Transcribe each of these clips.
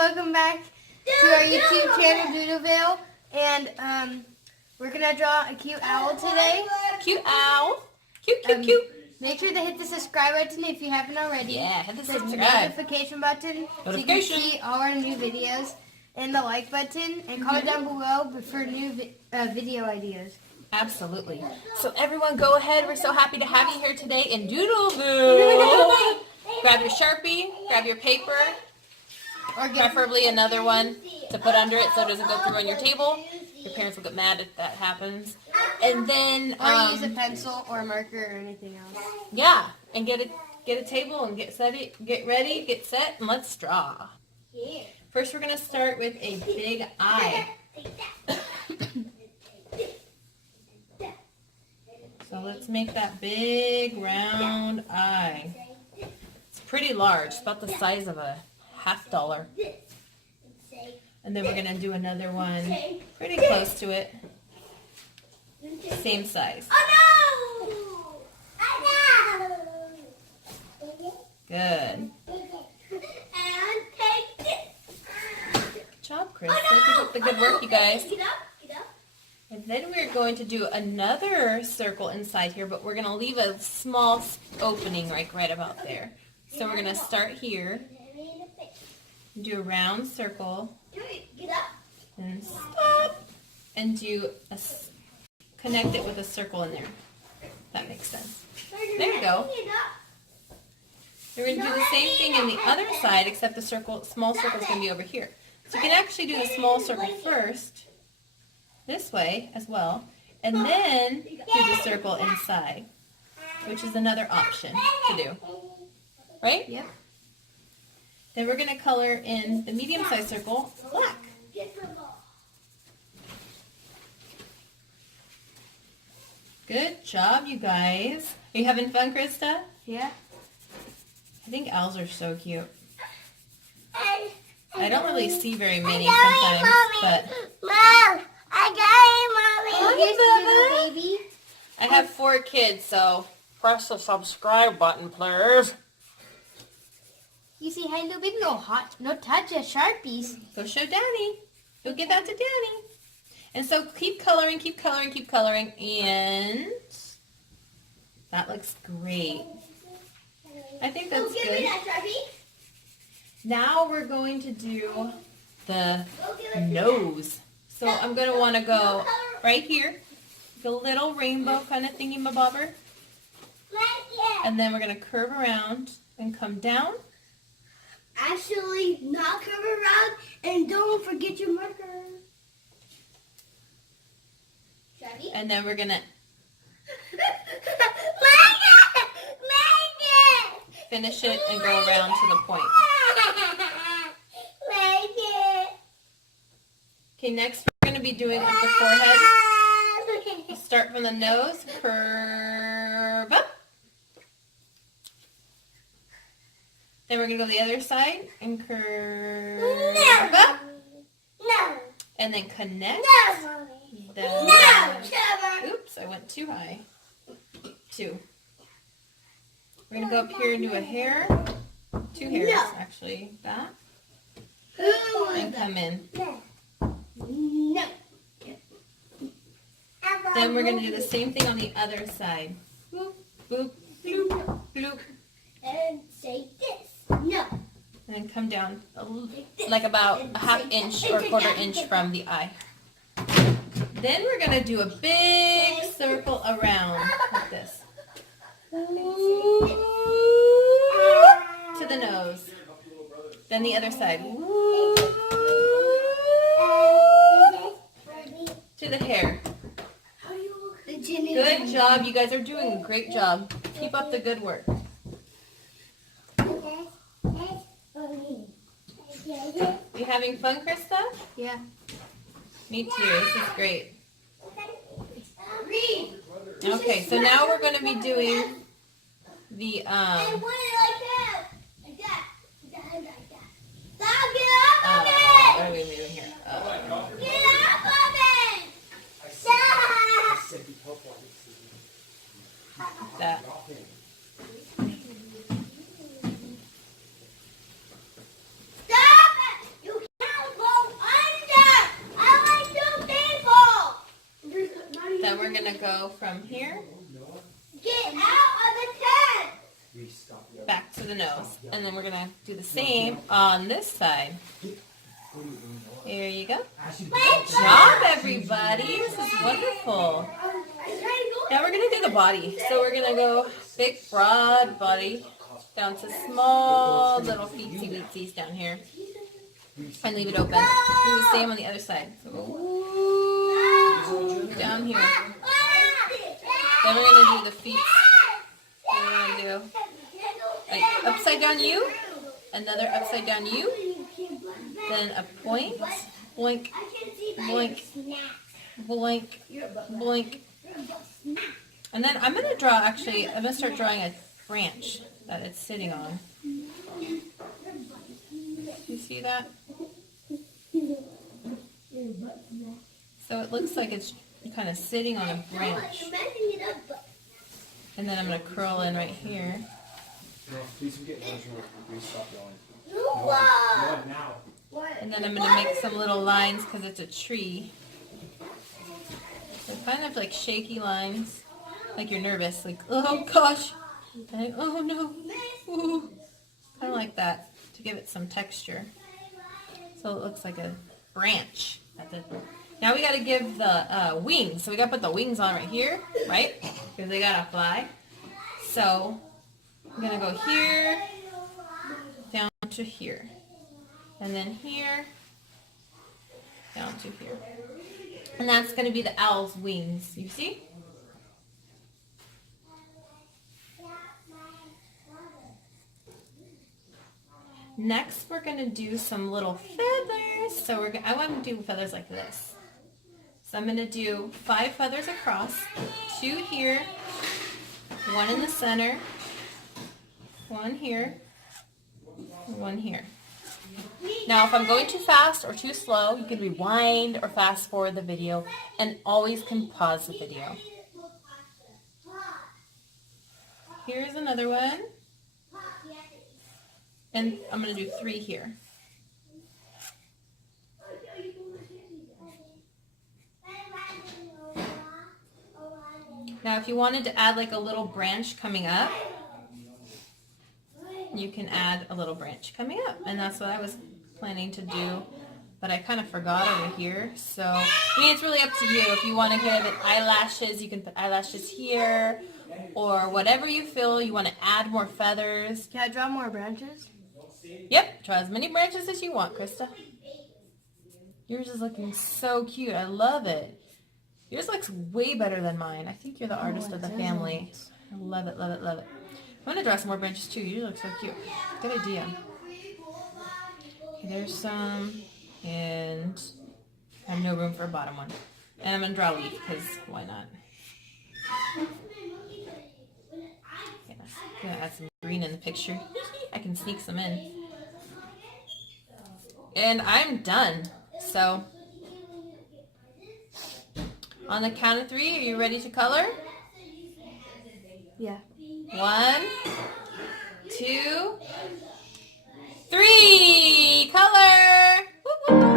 welcome back to our YouTube channel, Doodleville. And we're going to draw a cute owl today. Cute owl. Cute. Make sure to hit the subscribe button if you haven't already. Yeah, hit the The subscribe. notification button so you can see all our new videos. And the like button. And comment down below for new video ideas. Absolutely. So everyone go ahead. We're so happy to have you here today in Doodleville. Grab your Sharpie, grab your paper, or preferably another one to put under it so it doesn't go through on your table. Your parents will get mad if that happens. And then or use a pencil or a marker or anything else. Yeah, and get a table and get ready, get set, and let's draw. First we're going to start with a big eye. So let's make that big round eye. It's pretty large. It's about the size of a $50. And then we're going to do another one pretty close to it. Same size. Good. Good job, Chris. Keep up the good work, you guys. And then we're going to do another circle inside here, but we're going to leave a small opening right about there. So we're going to start here, do a round circle, and stop, and connect it with a circle in there. That makes sense. There you go. We're going to do the same thing in the other side, except the small circle is going to be over here. So you can actually do the small circle first, this way as well, and then do the circle inside, which is another option to do. Right? Yep. Then we're going to color in the medium-sized circle black. Good job, you guys. Are you having fun, Krista? Yeah. I think owls are so cute. I don't really see very many sometimes, but Mom, I got you, Mommy. Baby. I have 4 kids, so press the subscribe button, please. You see, hi, little baby, go hot. No touch your Sharpies. Go show Daddy. Go give that to Daddy. And so keep coloring, and that looks great. I think that's good. Now we're going to do the nose. So I'm going to want to go right here, the little rainbow kind of thingy-mabobber. And then we're going to curve around and come down. Actually, not curve around, and don't forget your marker. And then we're going to finish it and go around to the point. Okay, next we're going to be doing up the forehead. Start from the nose, curve up. Then we're going to go the other side and curve up. And then connect. Oops, I went too high. 2. We're going to go up here and do a hair. 2 hairs, actually. That. And come in. Then we're going to do the same thing on the other side. Boop, boop, bloop, bloop. And say this. No. And then come down like about a ½ inch or ¼ inch from the eye. Then we're going to do a big circle around like this. To the nose. Then the other side. To the hair. Good job. You guys are doing a great job. Keep up the good work. You having fun, Krista? Yeah. Me too. This is great. Okay, so now we're going to be doing the what are we doing here? That. Stop it! You go from here Get out of the tent. back to the nose. And then we're going to do the same on this side. Here you go. Good job, everybody. This is wonderful. Now we're going to do the body. So we're going to go big, broad body down to small little feetsy-weetsies down here. And leave it open. Do the same on the other side. So go down here. Then we're going to do the feet. We're going to do an upside down U, another upside down U, then a point, blink, blink, blink, blink. And then I'm going to draw, actually, I'm going to start drawing a branch that it's sitting on. You see that? So it looks like it's kind of sitting on a branch. And then I'm going to curl in right here. And then I'm going to make some little lines because it's a tree. So kind of like shaky lines, like you're nervous, like, oh gosh, and oh no, ooh. Kind of like that to give it some texture. So it looks like a branch. Now we got to give the wings. So we got to put the wings on right here, right? Because they got to fly. So I'm going to go here, down to here. And then here, down to here. And that's going to be the owl's wings. You see? Next, we're going to do some little feathers. So I want to do feathers like this. So I'm going to do 5 feathers across, 2 here, 1 in the center, 1 here, 1 here. Now, if I'm going too fast or too slow, you can rewind or fast forward the video, and always can pause the video. Here's another one. And I'm going to do 3 here. Now, if you wanted to add like a little branch coming up, you can add a little branch coming up. And that's what I was planning to do, but I kind of forgot over here. So, I mean, it's really up to you. If you want to give it eyelashes, you can put eyelashes here, or whatever you feel. You want to add more feathers. Can I draw more branches? Yep, draw as many branches as you want, Krista. Yours is looking so cute. I love it. Yours looks way better than mine. I think you're the artist of the family. I love it, love it, love it. I'm going to draw some more branches too. You look so cute. Good idea. Okay, there's some. And I have no room for a bottom one. And I'm going to draw a leaf because why not? Yeah, I'm going to add some green in the picture. I can sneak some in. And I'm done. So, on the count of 3, are you ready to color? Yeah. 1, 2, 3. Color! Woo, woo, woo.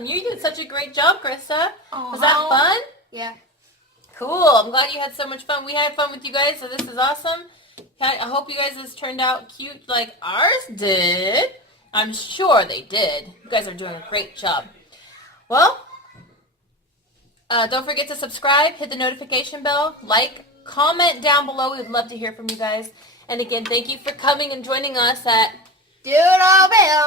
awesome. You did such a great job, Krista. Was that fun? Yeah. Cool. I'm glad you had so much fun. We had fun with you guys, so this is awesome. I hope you guys has turned out cute like ours did. I'm sure they did. You guys are doing a great job. Well, don't forget to subscribe, hit the notification bell, like, comment down below. We'd love to hear from you guys. And again, thank you for coming and joining us at Doodle Bill.